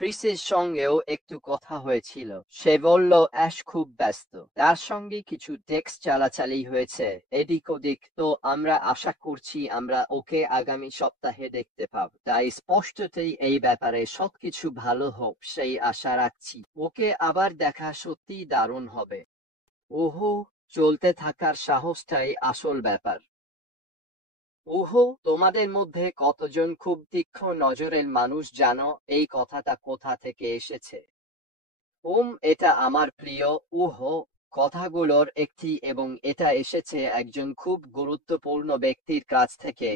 ক্রিসের সঙ্গেও একটু কথা হয়েছিল। সে বলল অ্যাশ খুব ব্যস্ত, তার সঙ্গে কিছু টেক্সট চালাচালি হয়েছে এদিক ওদিক। তো আমরা আশা করছি আমরা ওকে আগামী সপ্তাহে দেখতে পাব। তাই স্পষ্টতই এই ব্যাপারে সবকিছু ভালো হোক সেই আশা রাখছি। ওকে আবার দেখা সত্যিই দারুণ হবে। ওহো, চলতে থাকার সাহসটাই আসল ব্যাপার। ওহো, তোমাদের মধ্যে কতজন খুব তীক্ষ্ণ নজরের মানুষ জানো এই কথাটা কোথা থেকে এসেছে? এটা আমার প্রিয় ওহো কথাগুলোর একটি, এবং এটা এসেছে একজন খুব গুরুত্বপূর্ণ ব্যক্তির কাছ থেকে,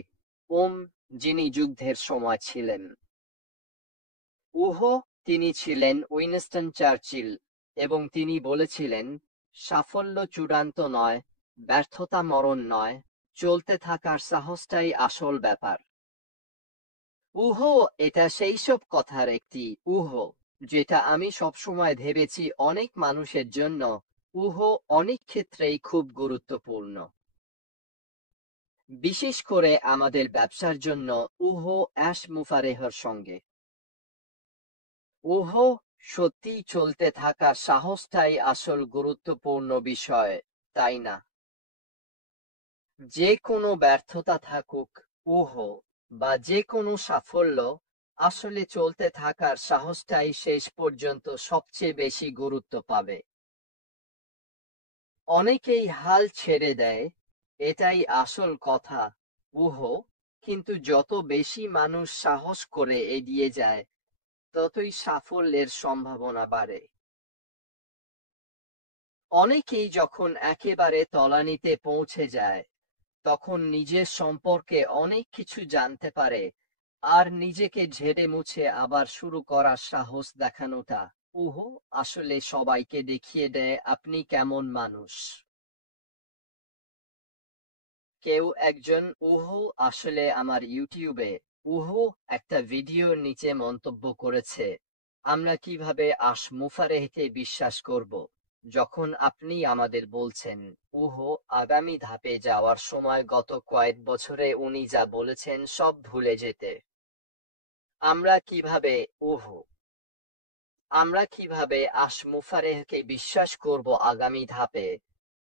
ওম যিনি যুদ্ধের সময় ছিলেন। ওহো, তিনি ছিলেন উইনস্টন চার্চিল, এবং তিনি বলেছিলেন, সাফল্য চূড়ান্ত নয়, ব্যর্থতা মরণ নয়, চলতে থাকার সাহসটাই আসল ব্যাপার। উহো, এটা সেই সব কথার একটি উহো যেটা আমি সবসময় ভেবেছি অনেক মানুষের জন্য উহো অনেক ক্ষেত্রেই খুব গুরুত্বপূর্ণ, বিশেষ করে আমাদের ব্যবসার জন্য উহো অ্যাশ মুফারেহর সঙ্গে। উহো, সত্যি চলতে থাকা সাহসটাই আসল গুরুত্বপূর্ণ বিষয়, তাই না? যে কোনো ব্যর্থতা থাকুক, উহো, বা যে কোনো সাফল্য, আসলে চলতে থাকার সাহসটাই শেষ পর্যন্ত সবচেয়ে বেশি গুরুত্ব পাবে। অনেকেই হাল ছেড়ে দেয়, এটাই আসল কথা, উহো, কিন্তু যত বেশি মানুষ সাহস করে এগিয়ে যায়, ততই সাফল্যের সম্ভাবনা বাড়ে। অনেকেই যখন একেবারে তলানিতে পৌঁছে যায়, তখন নিজের সম্পর্কে অনেক কিছু জানতে পারে, আর নিজেকে ঝেড়ে মুছে আবার শুরু করার সাহস দেখানোটা, উহু, আসলে সবাইকে দেখিয়ে দেয় আপনি কেমন মানুষ। কেউ একজন উহু আসলে আমার ইউটিউবে উহু একটা ভিডিওর নিচে মন্তব্য করেছে, আমরা কিভাবে মুফারেহকে বিশ্বাস করব যখন আপনি আমাদের বলছেন উহু আগামী ধাপে যাওয়ার সময় গত কয়েক বছরে উনি যা বলেছেন সব ভুলে যেতে। আমরা কিভাবে উহু আমরা কিভাবে মুফারেহকে বিশ্বাস করব আগামী ধাপে,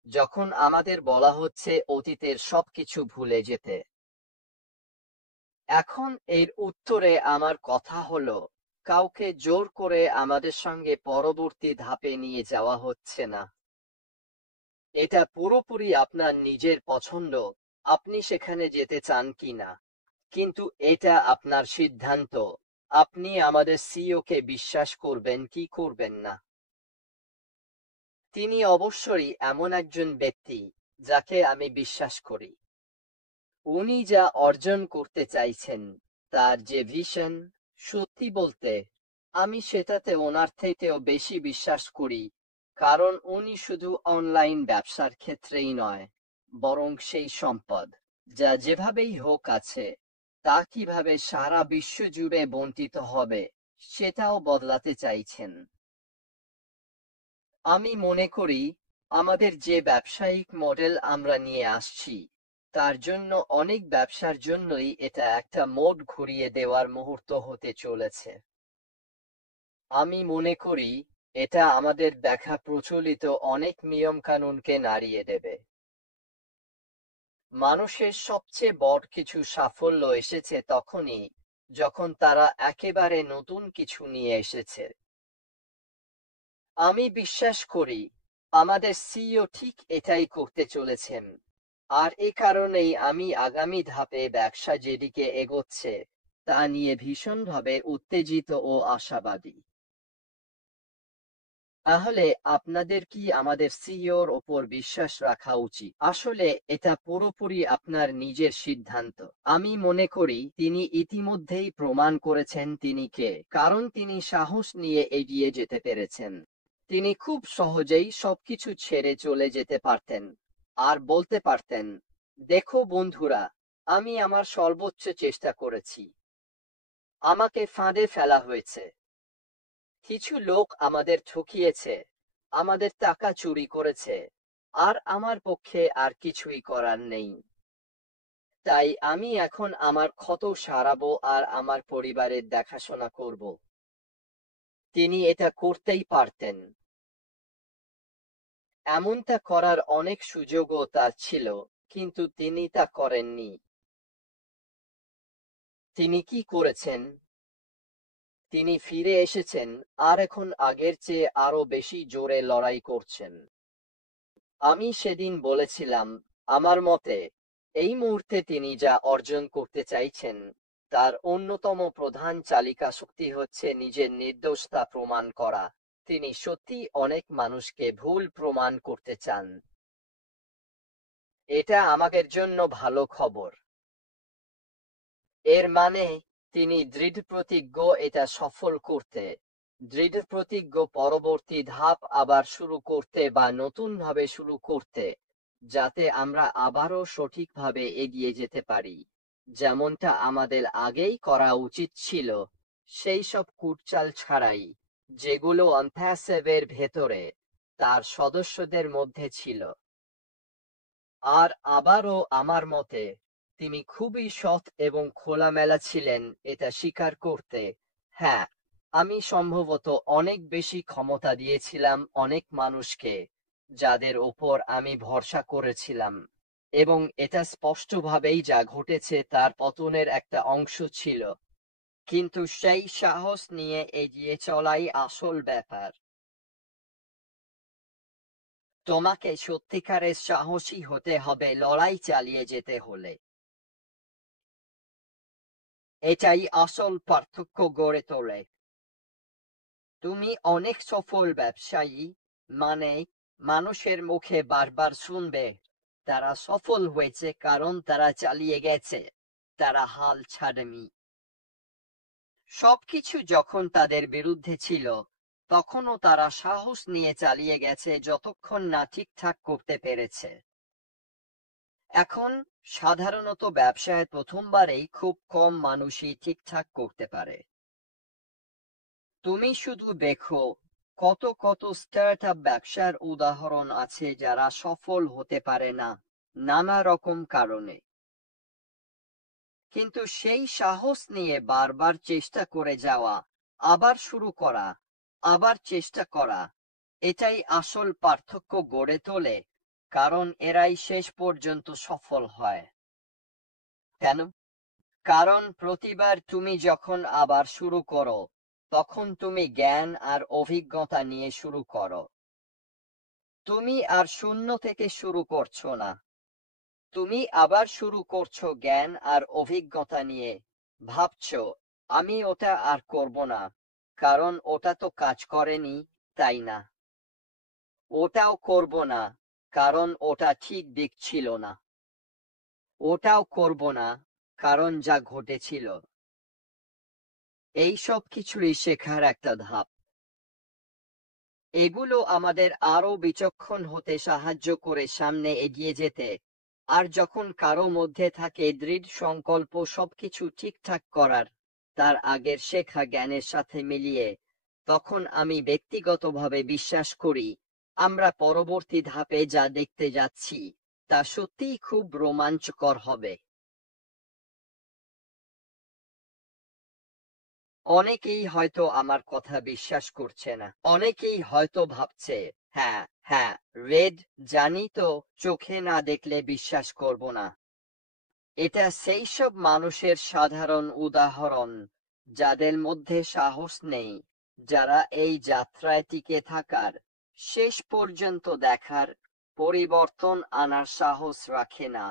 যখন আমাদের বলা হচ্ছে অতীতের সবকিছু ভুলে যেতে? এখন এর উত্তরে আমার কথা হলো, কাউকে জোর করে আমাদের সঙ্গে পরবর্তী ধাপে নিয়ে যাওয়া হচ্ছে না। এটা পুরোপুরি আপনার নিজের পছন্দ, আপনি সেখানে যেতে চান কিনা। কিন্তু এটা আপনার সিদ্ধান্ত, আপনি আমাদের সিইওকে বিশ্বাস করবেন কি করবেন না। তিনি অবশ্যই এমন একজন ব্যক্তি যাকে আমি বিশ্বাস করি। উনি যা অর্জন করতে চাইছেন, তার যে ভিশন, সত্যি বলতে আমি সেটাতে ওনার থেকেও বেশি বিশ্বাস করি, কারণ উনি শুধু অনলাইন ব্যবসার ক্ষেত্রেই নয়, বরং সেই সম্পদ যা যেভাবেই হোক আছে, তা কিভাবে সারা বিশ্ব জুড়ে বণ্টিত হবে সেটাও বদলাতে চাইছেন। আমি মনে করি আমাদের যে ব্যবসায়িক মডেল আমরা নিয়ে আসছি, তার জন্য অনেক ব্যবসার জন্যই এটা একটা মোড় ঘুরিয়ে দেওয়ার মুহূর্ত হতে চলেছে। আমি মনে করি এটা আমাদের দেখা প্রচলিত অনেক নিয়মকানুনকে নাড়িয়ে দেবে। মানুষের সবচেয়ে বড় কিছু সাফল্য এসেছে তখনই, যখন তারা একেবারে নতুন কিছু নিয়ে এসেছে। আমি বিশ্বাস করি আমাদের সিইও ঠিক এটাই করতে চলেছেন, আর এ কারণেই আমি আগামী ধাপে ব্যবসা যেদিকে এগোচ্ছে তা নিয়ে ভীষণভাবে উত্তেজিত ও আশাবাদী। তাহলে আপনাদের কি আমাদের সিইওর ওপর বিশ্বাস রাখা উচিত? আসলে এটা পুরোপুরি আপনার নিজের সিদ্ধান্ত। আমি মনে করি তিনি ইতিমধ্যেই প্রমাণ করেছেন তিনি কে, কারণ তিনি সাহস নিয়ে এগিয়ে যেতে পেরেছেন। তিনি খুব সহজেই সবকিছু ছেড়ে চলে যেতে পারতেন, আর বলতে পারতেন, দেখো বন্ধুরা, আমি আমার সর্বোচ্চ চেষ্টা করেছি, আমাকে ফাঁদে ফেলা হয়েছে, কিছু লোক আমাদের ঠকিয়েছে, আমাদের টাকা চুরি করেছে, আর আমার পক্ষে আর কিছুই করার নেই। তাই আমি এখন আমার ক্ষত সারাবো আর আমার পরিবারের দেখাশোনা করব। তিনি এটা করতেই পারতেন। এমনটা করার অনেক সুযোগও তার ছিল, কিন্তু তিনি তা করেননি। তিনি কি করেছেন? তিনি ফিরে এসেছেন, আর এখন আগের চেয়ে আরো বেশি জোরে লড়াই করছেন। আমি সেদিন বলেছিলাম, আমার মতে এই মুহূর্তে তিনি যা অর্জন করতে চাইছেন তার অন্যতম প্রধান চালিকা শক্তি হচ্ছে নিজের নির্দোষতা প্রমাণ করা। তিনি সত্যি অনেক মানুষকে ভুল প্রমাণ করতে চান। এটা আমাদের জন্য ভালো খবর। এর মানে তিনি দৃঢ়প্রতিজ্ঞ এটা সফল করতে, দৃঢ়প্রতিজ্ঞ পরবর্তী ধাপ আবার শুরু করতে বা নতুনভাবে শুরু করতে, যাতে আমরা আবারও সঠিকভাবে এগিয়ে যেতে পারি, যেমনটা আমাদের আগেই করা উচিত ছিল, সেই সব কুটচাল ছাড়াই, যেগুলো অ্যাম্পাসেভের ভেতরে তার সদস্যদের মধ্যে ছিল। আর আবারও আমার মতে তিনি খুবই সৎ এবং খোলামেলা ছিলেন এটা স্বীকার করতে। হ্যাঁ, আমি সম্ভবত অনেক বেশি ক্ষমতা দিয়েছিলাম অনেক মানুষকে, যাদের ওপর আমি ভরসা করেছিলাম, এবং এটা স্পষ্টভাবেই যা ঘটেছে তার পতনের একটা অংশ ছিল। কিন্তু সেই সাহস নিয়ে এগিয়ে চলাই আসল ব্যাপার। তোমাকে সত্যিকারের সাহসী হতে হবে লড়াই চালিয়ে যেতে হলে। এটাই আসল পার্থক্য গড়ে তোলে। তুমি অনেক সফল ব্যবসায়ী, মানে মানুষের মুখে বারবার শুনবে তারা সফল হয়েছে কারণ তারা চালিয়ে গেছে, তারা হাল ছাড়েনি। সবকিছু যখন তাদের বিরুদ্ধে ছিল তখনও তারা সাহস নিয়ে চালিয়ে গেছে যতক্ষণ না ঠিকঠাক করতে পেরেছে। এখন সাধারণত ব্যবসায় প্রথমবারেই খুব কম মানুষই ঠিকঠাক করতে পারে। তুমি শুধু দেখো কত কত স্টার্টআপ ব্যবসার উদাহরণ আছে যারা সফল হতে পারে না নানা রকম কারণে। কিন্তু সেই সাহস নিয়ে বারবার চেষ্টা করে যাওয়া, আবার শুরু করা, আবার চেষ্টা করা, এটাই আসল পার্থক্য গড়ে তোলে, কারণ এরাই শেষ পর্যন্ত সফল হয়। কেন? কারণ প্রতিবার তুমি যখন আবার শুরু করো তখন তুমি জ্ঞান আর অভিজ্ঞতা নিয়ে শুরু করো। তুমি আর শূন্য থেকে শুরু করছো না, তুমি আবার শুরু করছো জ্ঞান আর অভিজ্ঞতা নিয়ে। ভাবছো, আমি ওটা আর করব না, কারণ ওটা তো কাজ করেনি, তাই না? ওটাও করব না, কারণ ওটা ঠিক দিক ছিল না। ওটাও করব না, কারণ যা ঘটেছিল। এই সব কিছুই শেখার একটা ধাপ। এগুলো আমাদের আরো বিচক্ষণ হতে সাহায্য করে সামনে এগিয়ে যেতে। আর যখন কারো মধ্যে থাকে দৃঢ় সংকল্প সবকিছু ঠিকঠাক করার, তার আগের শেখা জ্ঞানের সাথে মিলিয়ে, তখন আমি ব্যক্তিগতভাবে বিশ্বাস করি আমরা পরবর্তী ধাপে যা দেখতে যাচ্ছি তা সত্যিই খুব রোমাঞ্চকর হবে। অনেকেই হয়তো আমার কথা বিশ্বাস করছে না। অনেকেই হয়তো ভাবছে, হ্যাঁ হ্যাঁ, রেড, জানি তো, চোখে না দেখলে বিশ্বাস করব না। এটা সেই সব মানুষের সাধারণ উদাহরণ যাদের মধ্যে সাহস নেই, যারা এই যাত্রায় টিকে থাকার, শেষ পর্যন্ত দেখার, পরিবর্তন আনার সাহস রাখে না।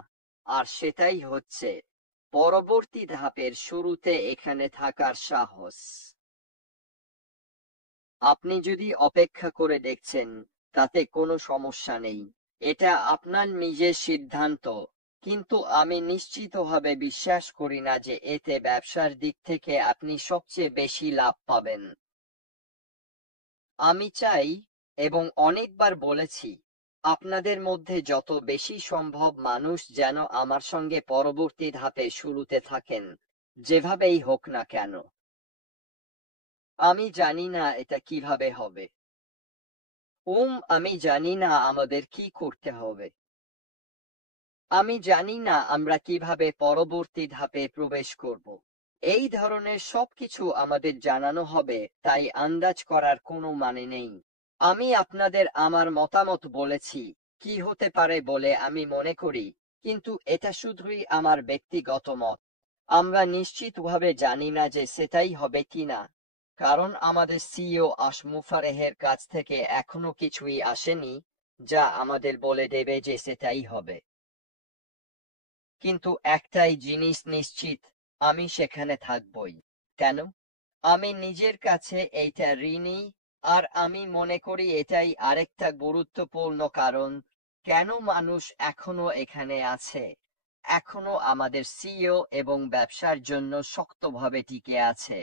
আর সেটাই হচ্ছে পরবর্তী ধাপের শুরুতে এখানে থাকার সাহস। আপনি যদি অপেক্ষা করে দেখছেন, তাতে কোনো সমস্যা নেই। এটা আপনার নিজের সিদ্ধান্ত, কিন্তু আমি নিশ্চিতভাবে বিশ্বাস করি না যে এতে ব্যবসার দিক থেকে আপনি সবচেয়ে বেশি লাভ পাবেন। আমি চাই, এবং অনেকবার বলেছি, আপনাদের মধ্যে যত বেশি সম্ভব মানুষ যেন আমার সঙ্গে পরবর্তী ধাপে শুরুতে থাকেন, যেভাবেই হোক না কেন। আমি জানি না এটা কিভাবে হবে। আমি জানি না আমাদের কি করতে হবে। আমি জানি না আমরা কিভাবে পরবর্তী ধাপে প্রবেশ করব। এই ধরনের সবকিছু আমাদের জানানো হবে, তাই আন্দাজ করার কোনো মানে নেই। আমি আপনাদের আমার মতামত বলেছি, কি হতে পারে বলে আমি মনে করি, কিন্তু এটা শুধুই আমার ব্যক্তিগত মত। আমরা নিশ্চিতভাবে জানি না যে সেটাই হবে কিনা, কারণ আমাদের সিইও আশমুফারেহের কাছ থেকে এখনো কিছুই আসেনি যা আমাদের বলে দেবে যে সেটাই হবে। কিন্তু একটাই জিনিস নিশ্চিত, আমি সেখানে থাকবই। কেন? আমি নিজের কাছে এইটা ঋণী, আর আমি মনে করি এটাই আরেকটা গুরুত্বপূর্ণ কারণ কেন মানুষ এখনো এখানে আছে, এখনো আমাদের সিইও এবং ব্যবসার জন্য শক্তভাবে টিকে আছে।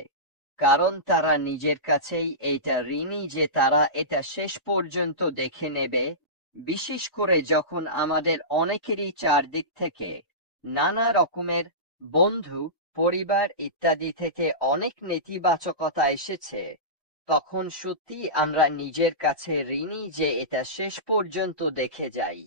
কারণ তারা নিজের কাছেই এইটা ঋণী যে তারা এটা শেষ পর্যন্ত দেখে নেবে, বিশেষ করে যখন আমাদের অনেকেরই চারদিক থেকে, নানা রকমের বন্ধু, পরিবার ইত্যাদি থেকে অনেক নেতিবাচকতা এসেছে, তখন সত্যি আমরা নিজের কাছে ঋণী যে এটা শেষ পর্যন্ত দেখে যাই।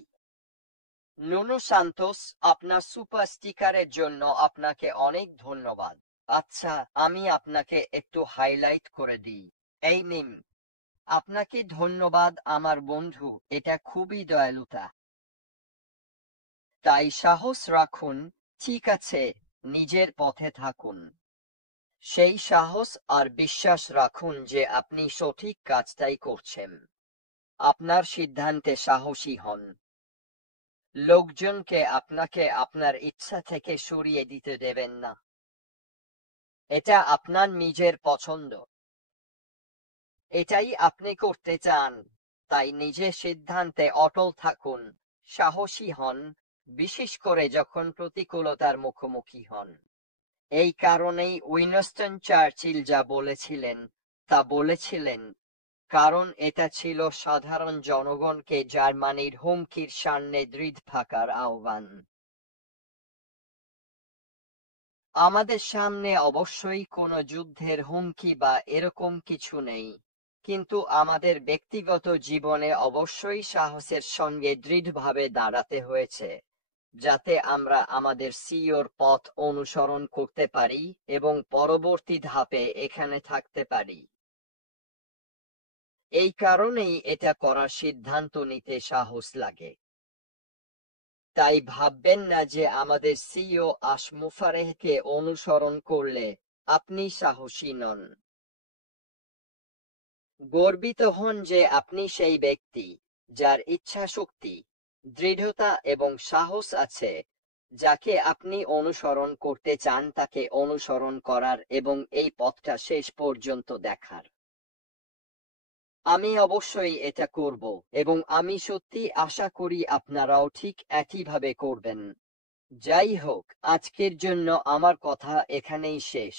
নুনু সান্তোস, আপনার সুপার স্টিকারের জন্য আপনাকে অনেক ধন্যবাদ। আচ্ছা, আমি আপনাকে একটু হাইলাইট করে দিই। এই নিন। আপনাকে ধন্যবাদ আমার বন্ধু, এটা খুবই দয়ালুতা। তাই সাহস রাখুন, ঠিক আছে, নিজের পথে থাকুন। সেই সাহস আর বিশ্বাস রাখুন যে আপনি সঠিক কাজটাই করছেন। আপনার সিদ্ধান্তে সাহসী হন। লোকজনকে আপনাকে আপনার ইচ্ছা থেকে সরিয়ে দিতে দেবেন না। এটা আপনার নিজের পছন্দ। এটাই আপনি করতে চান। তাই নিজের সিদ্ধান্তে অটল থাকুন, সাহসী হন, বিশেষ করে যখন প্রতিকূলতার মুখোমুখি হন। এই কারণেই উইনস্টন চার্চিল যা বলেছিলেন তা বলেছিলেন, কারণ এটা ছিল সাধারণ জনগণকে জার্মানির হুমকির সামনে দৃঢ় থাকার আহ্বান। আমাদের সামনে অবশ্যই কোনো যুদ্ধের হুমকি বা এরকম কিছু নেই, কিন্তু আমাদের ব্যক্তিগত জীবনে অবশ্যই সাহসের সঙ্গে দৃঢ়ভাবে দাঁড়াতে হয়েছে, যাতে আমরা আমাদের সিইওর পথ অনুসরণ করতে পারি এবং পরবর্তী ধাপে এখানে থাকতে পারি। এই কারণেই এটা করার সিদ্ধান্ত নিতে সাহস লাগে। তাই ভাববেন না যে আমাদের সিইও আশমুফারেহকে অনুসরণ করলে আপনি সাহসী নন। গর্বিত হন যে আপনি সেই ব্যক্তি যার ইচ্ছা শক্তি, দৃঢ়তা এবং সাহস আছে, যাকে আপনি অনুসরণ করতে চান তাকে অনুসরণ করার এবং এই পথটা শেষ পর্যন্ত দেখার। আমি অবশ্যই এটা করব, এবং আমি সত্যি আশা করি আপনারাও ঠিক একইভাবে করবেন। যাই হোক, আজকের জন্য আমার কথা এখানেই শেষ।